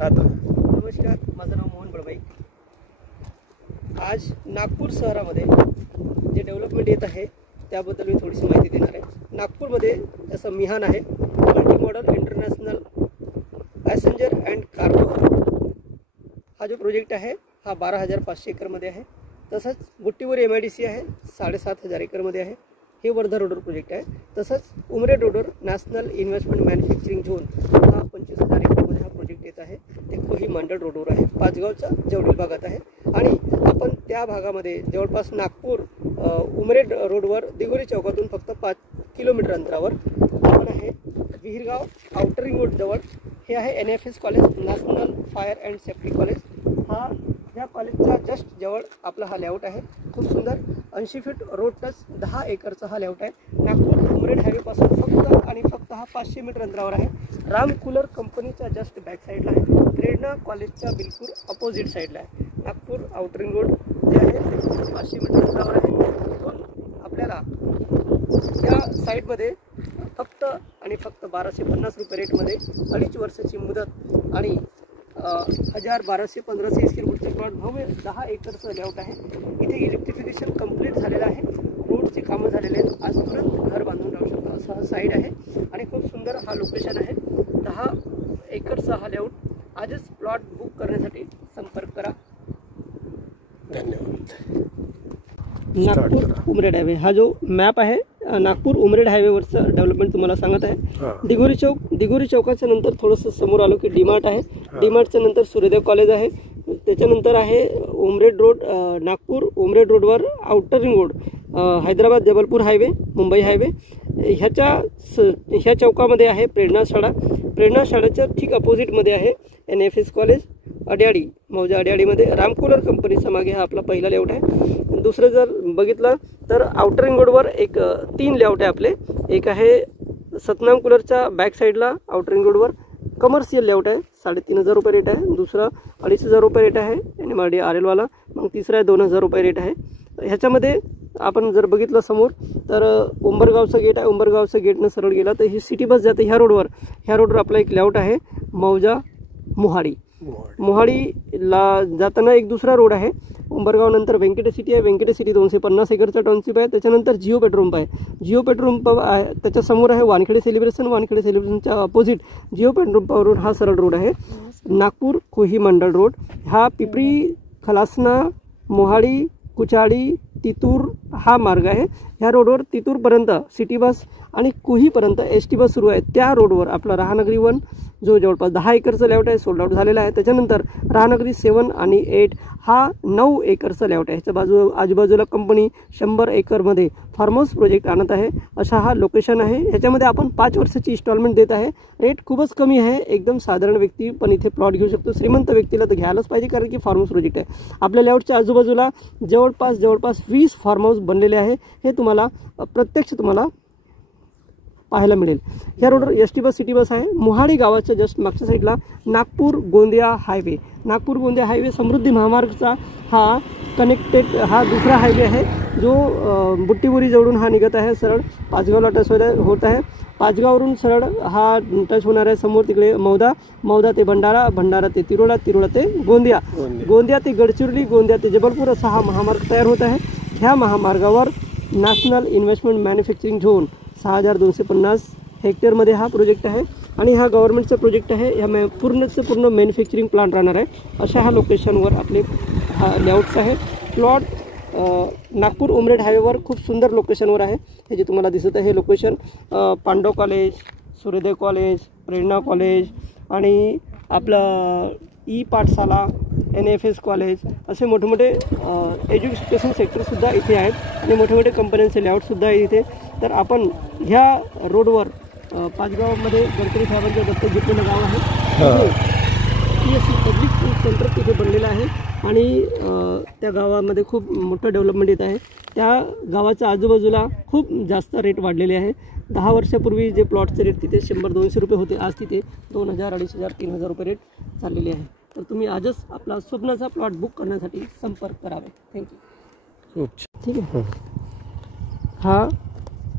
नमस्कार, माझं नाव मोहन बळबाई। आज नागपूर शहरामध्ये जे डेव्हलपमेंट येत आहे त्याबद्दल मी थोडीशी माहिती देणार आहे। नागपूरमध्ये जसं मिहान आहे, multi modal international passenger and cargo हा जो प्रोजेक्ट आहे हा 12,500 एकरमध्ये आहे। तसंच बुट्टीवर MIDC आहे 7,500 एकरमध्ये आहे। हे वर्धा रोडवर प्रोजेक्ट आहे। तसंच उमरेड रोडवर नॅशनल इन्व्हेस्टमेंट मॅन्युफॅक्चरिंग झोन हा 25,000 एकरमध्ये हा प्रोजेक्ट येत आहे। ते कोही मंडळ रोडवर आहे, पाचगावच्या जवळील भागात आहे। आणि आपण त्या भागामध्ये जवळपास नागपूर उमरेड रोडवर दिगोरी चौकातून फक्त 5 किलोमीटर अंतरावर आपण आहे विहिरगाव आउटर रिंग रोड जवळ हे आहे NFS college, national fire and safety college. हा या कॉलेजच्या जस्ट जवळ आपला हा लेआउट आहे। खूप सुंदर 80 फीट रोड टच 10 एकरचा हा लेआउट आहे। नागपूर उमरेड हायवेपासून फक्त आणि फक्त हा 500 मीटर अंतरावर आहे। राम कूलर कंपनीच्या जस्ट बॅक साईडला आहे। प्रेरणा कॉलेजच्या बिलकुल अपोजिट साईडला आहे। नागपूर आउटर रिंग रोड जे आहे ते फक्त 500 मीटर अंतरावर आहे। इथून आपल्याला या साईडमध्ये फक्त आणि फक्त 1250 रुपये रेटमध्ये 2.5 वर्षाची मुदत आणि 1,000-1,200-1,500 स्क्वेअर फूटचे प्लॉट भव्य 10 एकरचं लेआउट आहे। इथे इलेक्ट्रिफिकेशन कंप्लीट झालेलं आहे, रोडचे कामं झालेले आहेत। आज तुरंत घर बांधून राहू शकतो असं हा साईड आहे आणि खूप सुंदर हा लोकेशन आहे। 10 एकरचा हा लेआउट। आजच प्लॉट बुक करण्यासाठी संपर्क करा। धन्यवाद। नागपूर उमरेड हायवे हा जो मॅप आहे नागपूर उमरेड हायवेवरचं डेव्हलपमेंट तुम्हाला सांगत आहे। दिगोरी चौकाच्या नंतर थोडंसं समोर आलो की डीमार्ट आहे। डीमार्टच्या नंतर सूर्यदेव कॉलेज आहे। त्याच्यानंतर आहे उमरेड रोड, नागपूर उमरेड रोडवर outer ring road, Hyderabad Jabalpur highway, Mumbai highway. ह्या चौकामध्ये आहे प्रेरणा शाळा। प्रेरणा शाळेच्या ठीक अपोजिटमध्ये आहे NFS कॉलेज। अड्याडी मौजा अड्याडीमध्ये राम कूलर कंपनीचा मागे हा आपला पहिला लेआउट आहे। दुसरं जर बघितलं तर आउटर रिंग रोडवर 3 लेआउट आहे आपले। एक आहे सतनाम कूलरच्या बॅक साईडला आउटर रिंग रोडवर कमर्शियल लेआउट आहे, 3,500 रुपये रेट आहे। दुसरा 2,500 रुपये रेट आहे NMRD RL वाला। मग तिसरा आहे 2,000 रुपये रेट आहे। ह्याच्यामध्ये आपण जर बघितलं समोर तर उंबरगावचं गेट आहे। उंबरगावचं गेटनं सरळ गेला तर ही सिटी बस जाते ह्या रोडवर आपला एक लेआउट आहे मौजा मोहाडीला जाताना एक दुसरा रोड आहे। उंबरगाव नंतर व्यंकटेश सिटी आहे। व्यंकटेश सिटी 250 एकरचा टाउनशिप आहे। त्याच्यानंतर जिओ पेट्रोल पंप आहे। जिओ पेट्रोल पंप आहे त्याच्यासमोर आहे वानखेडे सेलिब्रेशनच्या opposite Jio petrol pump road हा सरळ रोड आहे। नागपूर कोही मंडळ रोड हा पिपरी, खलासना, मोहाडी, कुचाडी, तितूर हा मार्ग आहे। ह्या रोडवर तितूरपर्यंत सिटी बस आणि कोहीपर्यंत ST बस सुरू आहे। त्या रोडवर आपला राहनगरी 1 जो जवळपास 10 एकरचा लेआउट आहे, सोल्ड आउट झालेला आहे। त्याच्यानंतर राहनगरी 7 आणि 8 हा 9 एकरचा लेआउट आहे। ह्याच्या आजूबाजूला कंपनी 100 एकरमध्ये फार्म हाऊस प्रोजेक्ट आणत आहे। अशा हा लोकेशन आहे। ह्याच्यामध्ये आपण 5 वर्षाची इन्स्टॉलमेंट देत आहे। रेट खूपच कमी आहे, एकदम साधारण व्यक्ती पण इथे प्लॉट घेऊ शकतो। श्रीमंत व्यक्तीला तर घ्यायलाच पाहिजे कारण की फार्म हाऊस प्रोजेक्ट आहे। आपल्या लेआउटच्या आजूबाजूला जवळपास 20 फार्म हाऊस बनलेले आहे। हे तुम्हाला प्रत्यक्ष पाहायला मिळेल। ह्या रोडवर ST बस सिटी बस आहे। मोहाडी गावाच्या जस्ट मागच्या साईडला नागपूर गोंदिया हायवे समृद्धी महामार्गचा हा कनेक्टेड हा दुसरा हायवे आहे जो बुट्टीबोरी जवळून हा निघत आहे, सरळ पाचगावला टच होत आहे। पाचगाववरून सरळ हा टच होणार आहे समोर तिकडे मौदा ते भंडारा ते तिरोडा ते गोंदिया ते गडचिरोली, गोंदिया ते जबलपूर असा हा महामार्ग तयार होत आहे। ह्या महामार्गावर नॅशनल इन्व्हेस्टमेंट मॅन्युफॅक्चरिंग झोन 6,250 हेक्टरमध्ये हा प्रोजेक्ट आहे आणि हा गव्हर्नमेंटचा प्रोजेक्ट आहे। ह्या पूर्ण मॅन्युफॅक्चरिंग प्लांट राहणार आहे। अशा ह्या लोकेशनवर आपले हा लेआउट्स आहे। प्लॉट नागपूर उमरेड हायवेवर खूप सुंदर लोकेशनवर आहे। हे जे तुम्हाला दिसत आहे हे location Pandav college, Suryadev college, Prerna college आणि आपलं पाठशाला, NFS कॉलेज असे मोठे एज्युकेशन सेक्टरसुद्धा इथे आहेत आणि मोठे कंपन्यांचे लेआउटसुद्धा आहे इथे। तर आपण ह्या रोडवर पाचगावमध्ये गडकरी साहेबांचं दत्तक घेतलेलं गाव आहे। PSC पब्लिक स्कूल सेंटर तिथे बनलेलं आहे आणि त्या गावामध्ये खूप मोठं डेव्हलपमेंट येत आहे। त्या गावाच्या आजूबाजूला खूप जास्त रेट वाढलेले आहे। 10 वर्षापूर्वी जे प्लॉटचे रेट तिथे 100-200 रुपये होते, आज तिथे 2,000, 2,500, 3,000 रुपये रेट चाललेले आहे। तर तुम्ही आजच आपला स्वप्नाचा प्लॉट बुक करण्यासाठी संपर्क करावे। थँक्यू। ठीक आहे। हा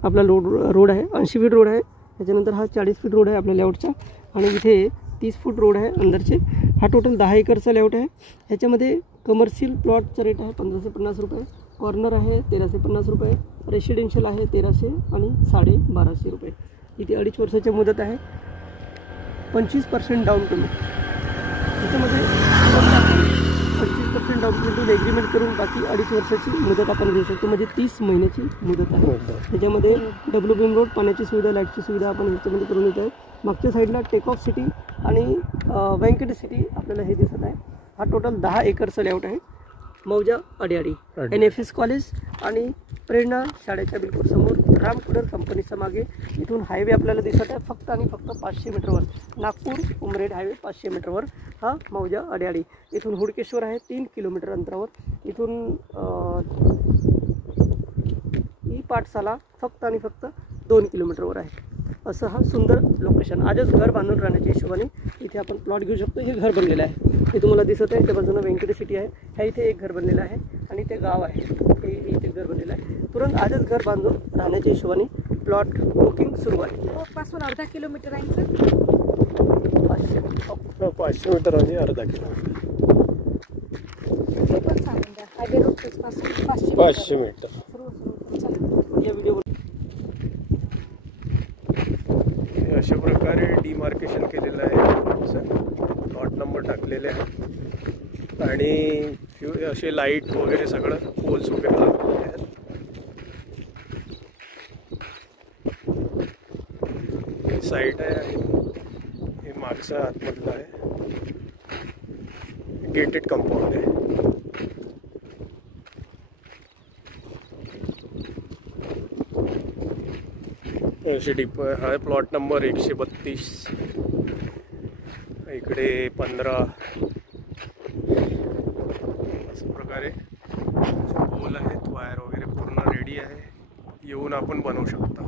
आपला रोड आहे, 80 फीट रोड आहे। त्याच्यानंतर हा 40 फीट रोड आहे आपल्या लेआउटचा आणि इथे 30 फूट रोड आहे अंदरचे। हा टोटल 10 एकरचा लेआउट आहे. ह्याच्यामध्ये कमर्शियल प्लॉटचा रेट आहे 1550 रुपये, कॉर्नर आहे 1350 रुपये, रेसिडेन्शियल आहे 1300 आणि 1250 रुपये. इथे 2.5 वर्षाची मुदत आहे. 25% डाऊन पेमेंट. त्याच्यामध्ये 25% डाऊन पेमेंट एग्रीमेंट करून बाकी 2.5 वर्षाची मुदत आपण घेऊ शकतो, म्हणजे 30 महिन्याची मुदत आहे. त्याच्यामध्ये WBM रोड, पाण्याची सुविधा, लाईटची सुविधा आपण ह्याच्यामध्ये करून येत आहे. मागच्या साईडला टेक ऑफ सिटी आणि व्यंकटेश सिटी आपल्याला हे दिसत आहे. हा टोटल 10 एकरचा लेआउट आहे. मौजा अड्याडी, NFS कॉलेज आणि प्रेरणा शाळेच्या बिलकुल समोर, रामकुडर कंपनीच्या मागे. इथून हायवे आपल्याला दिसत आहे फक्त आणि फक्त 500 मीटरवर. नागपूर उमरेड हायवे 500 मीटरवर हा मौजा अड्याडी. इथून हुडकेश्वर आहे 3 किलोमीटर अंतरावर. इथून ही पाठशाला फक्त आणि फक्त 2 किलोमीटरवर आहे. असं हा सुंदर लोकेशन. आजच घर बांधून राहण्याच्या हिशोबाने इथे आपण प्लॉट घेऊ शकतो. हे घर बनलेलं आहे, हे तुम्हाला दिसत आहे. त्या बाजूला व्यंकटेश सिटी आहे. ह्या इथे एक घर बनलेलं आहे आणि ते गाव आहे, हे इथे घर बनलेलं आहे. तुरंत आजच घर बांधून राहण्याच्या हिशोबाने प्लॉट बुकिंग सुरू आहे. पासून अर्धा किलोमीटर आहे, 500 मीटर आणि अर्धा किलोमीटर. हे पण सांगून द्या. हायवे रोड पासून 500 मीटर. या व्हिडिओ अशा प्रकारे डिमार्केशन केलेलं आहे. प्लॉट नंबर टाकलेले आहे आणि असे लाईट वगैरे सगळं पोल्स वगैरे लागलेले आहेत. हे साईट आहे आणि हे मागचं आतमधलं आहे. गेटेड कंपाऊंड आहे. हा प्लॉट नंबर 132. इकडे 15. अशा प्रकारे पोल आहेत, वायर वगैरे पूर्ण रेडी आहे. येऊन आपण बनवू शकता.